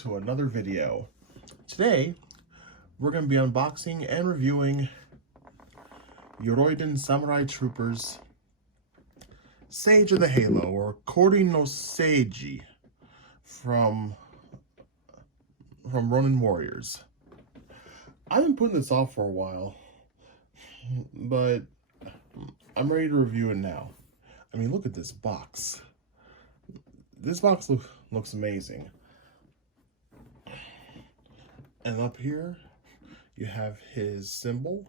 to another video. Today, we're going to be unboxing and reviewing Ronin Samurai Troopers Sage of the Halo, or Kori no Seiji from Ronin Warriors. I've been putting this off for a while, but I'm ready to review it now. I mean, look at this box. This box looks amazing. And up here, you have his symbol.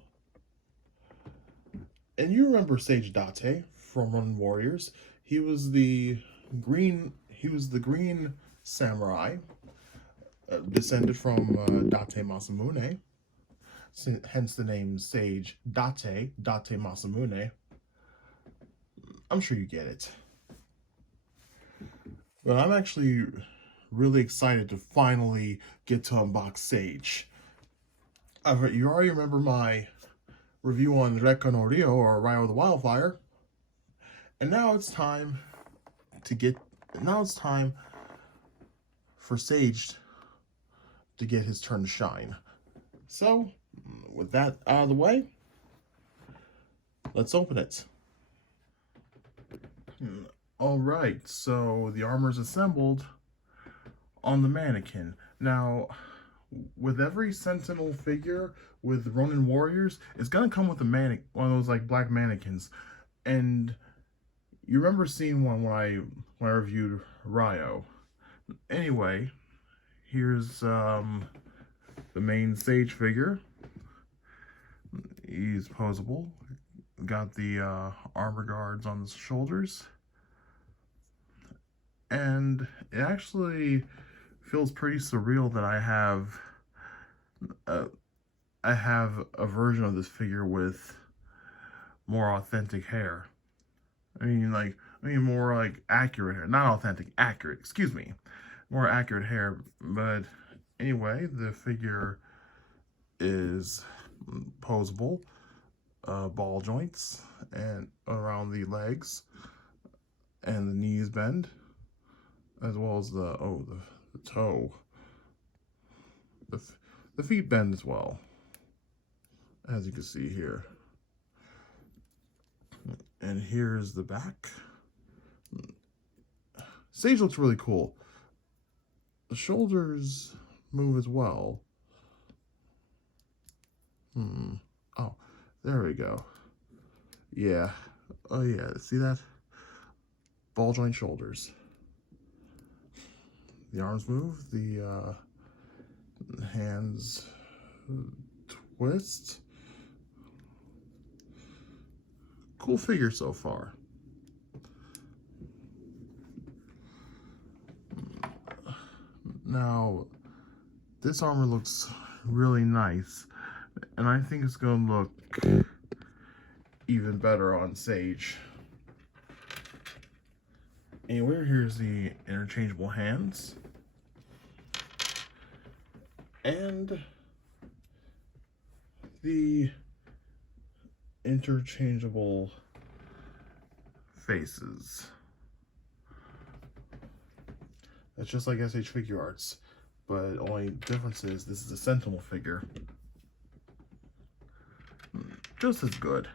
And you remember Sage Date from Ronin Warriors. He was the green samurai, descended from Date Masamune. Hence the name Sage Date Masamune. I'm sure you get it. But I'm actually really excited to finally get to unbox Sage. You already remember my review on Rekka no Ryo, or Ryo the Wildfire. And now it's time for Sage to get his turn to shine. So, with that out of the way, let's open it. Alright, so the armor's assembled on the mannequin. Now, with every Sentinel figure with Ronin Warriors, it's gonna come with one of those like black mannequins. And you remember seeing one when I reviewed Ryo. Anyway, here's the main Sage figure. He's posable. Got the armor guards on his shoulders. And it actually feels pretty surreal that I have a version of this figure with more authentic hair. I mean more like accurate hair, not authentic, accurate. Excuse me, more accurate hair. But anyway, the figure is posable, ball joints and around the legs, and the knees bend, as well as the toe. The feet bend as well, as you can see here. And here's the back. Sage looks really cool. The shoulders move as well. Oh, there we go. Yeah. Oh yeah, see that? Ball joint shoulders. The arms move, the hands twist. Cool figure so far. Now, this armor looks really nice, and I think it's going to look even better on Sage. Anyway, here's the interchangeable hands. And the interchangeable faces. That's just like SH Figure Arts, but only difference is this is a Sentinel figure. Just as good.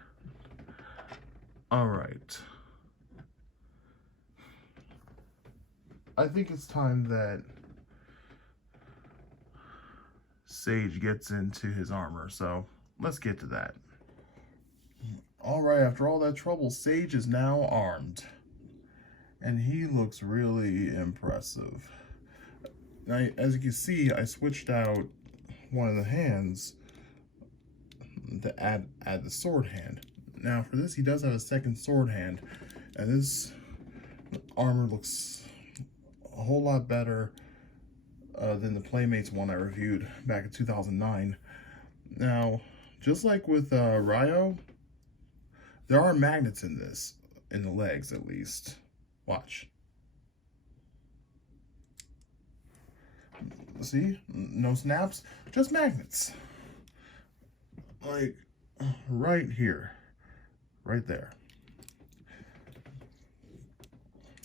Alright. I think it's time that Sage gets into his armor, so let's get to that. Alright, after all that trouble, Sage is now armed. And he looks really impressive. Now, as you can see, I switched out one of the hands to add the sword hand. Now, for this, he does have a second sword hand. And this armor looks a whole lot better than the Playmates one I reviewed back in 2009. Now, just like with Ryo, there are magnets in this, in the legs at least. Watch. See? No snaps, just magnets. Like, right here. Right there.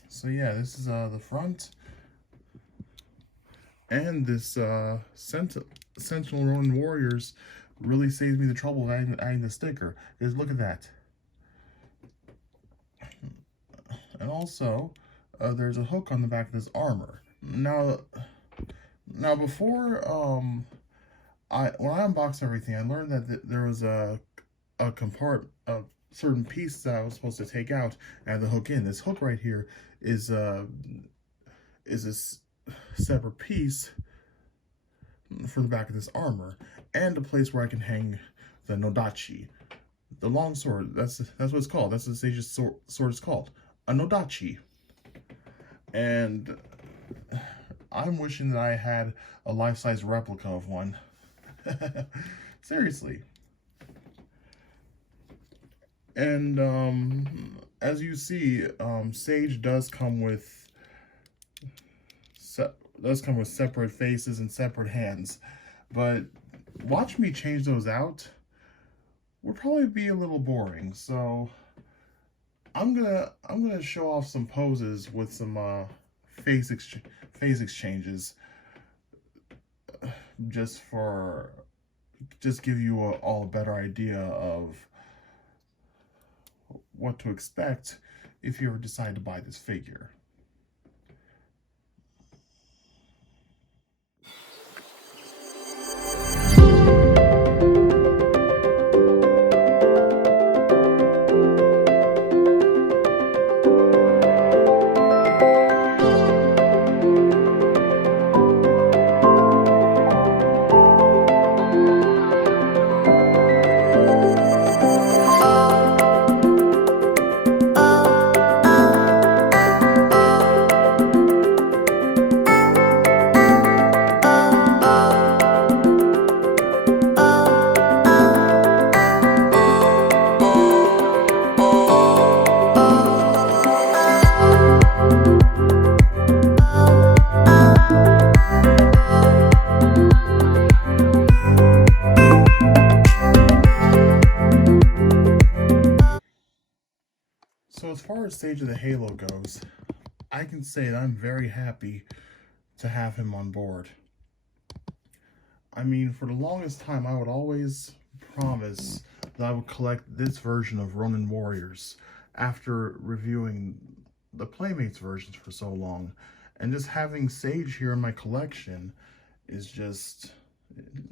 So yeah, this is the front. And this Sentinel Ronin Warriors really saves me the trouble of adding the sticker. Because look at that. And also, there's a hook on the back of this armor. Now before when I unboxed everything, I learned that there was a certain piece that I was supposed to take out and add the hook in. This hook right here is a separate piece for the back of this armor, and a place where I can hang the nodachi, the long sword. That's what it's called. That's what Sage's sword is called, a nodachi. And I'm wishing that I had a life-size replica of one. Seriously. And as you see, Sage does come with separate faces and separate hands, but watch me change those out would probably be a little boring. So I'm gonna show off some poses with some face exchanges, just give you all a better idea of what to expect if you ever decide to buy this figure. So as far as Sage of the Halo goes, I can say that I'm very happy to have him on board. I mean, for the longest time, I would always promise that I would collect this version of Ronin Warriors after reviewing the Playmates versions for so long. And just having Sage here in my collection is just,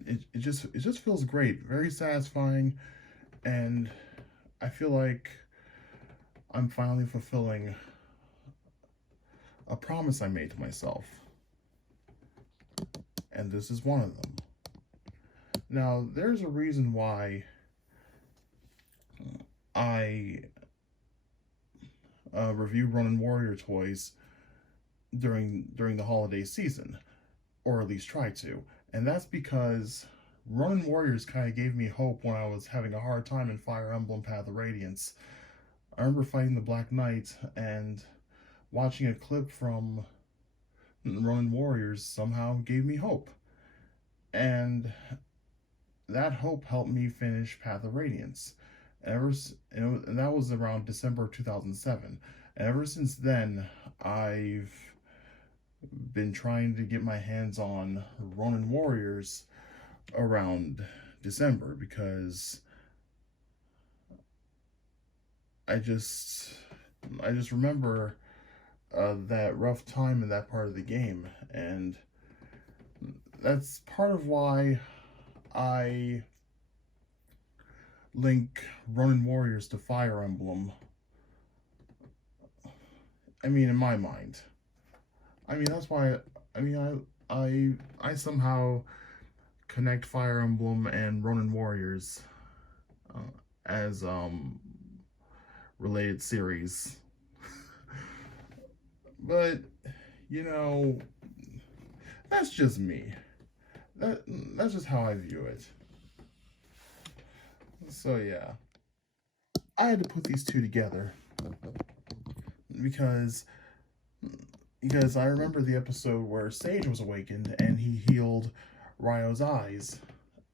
it just feels great, very satisfying, and I feel like I'm finally fulfilling a promise I made to myself. And this is one of them. Now, there's a reason why I review Ronin Warrior toys during the holiday season, or at least try to. And that's because Ronin Warriors kind of gave me hope when I was having a hard time in Fire Emblem Path of Radiance. I remember fighting the Black Knight and watching a clip from Ronin Warriors somehow gave me hope. And that hope helped me finish Path of Radiance. And that was around December 2007. And ever since then, I've been trying to get my hands on Ronin Warriors around December, because I just remember that rough time in that part of the game, and that's part of why I link Ronin Warriors to Fire Emblem. I mean, in my mind. I mean, that's why. I mean, I somehow connect Fire Emblem and Ronin Warriors as related series. But you know, that's just me. That's just how I view it. So yeah, I had to put these two together because I remember the episode where Sage was awakened and he healed Ryo's eyes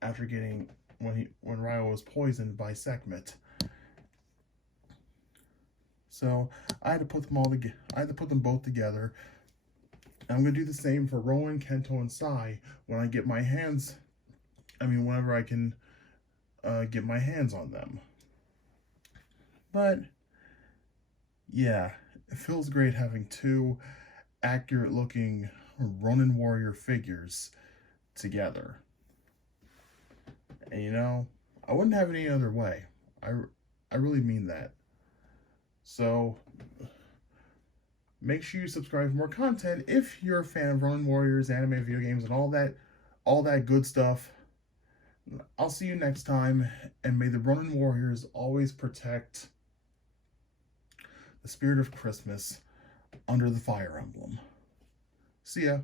after getting when Ryo was poisoned by Sekhmet. So I had to put them both together And I'm going to do the same for Ronin, Kento, and Sai when I get my hands, whenever I can get my hands on them. But, yeah, it feels great having two accurate-looking Ronin warrior figures together. And you know, I wouldn't have it any other way. I really mean that. So, make sure you subscribe for more content if you're a fan of Ronin Warriors, anime, video games, and all that good stuff. I'll see you next time, and may the Ronin Warriors always protect the spirit of Christmas under the Fire Emblem. See ya.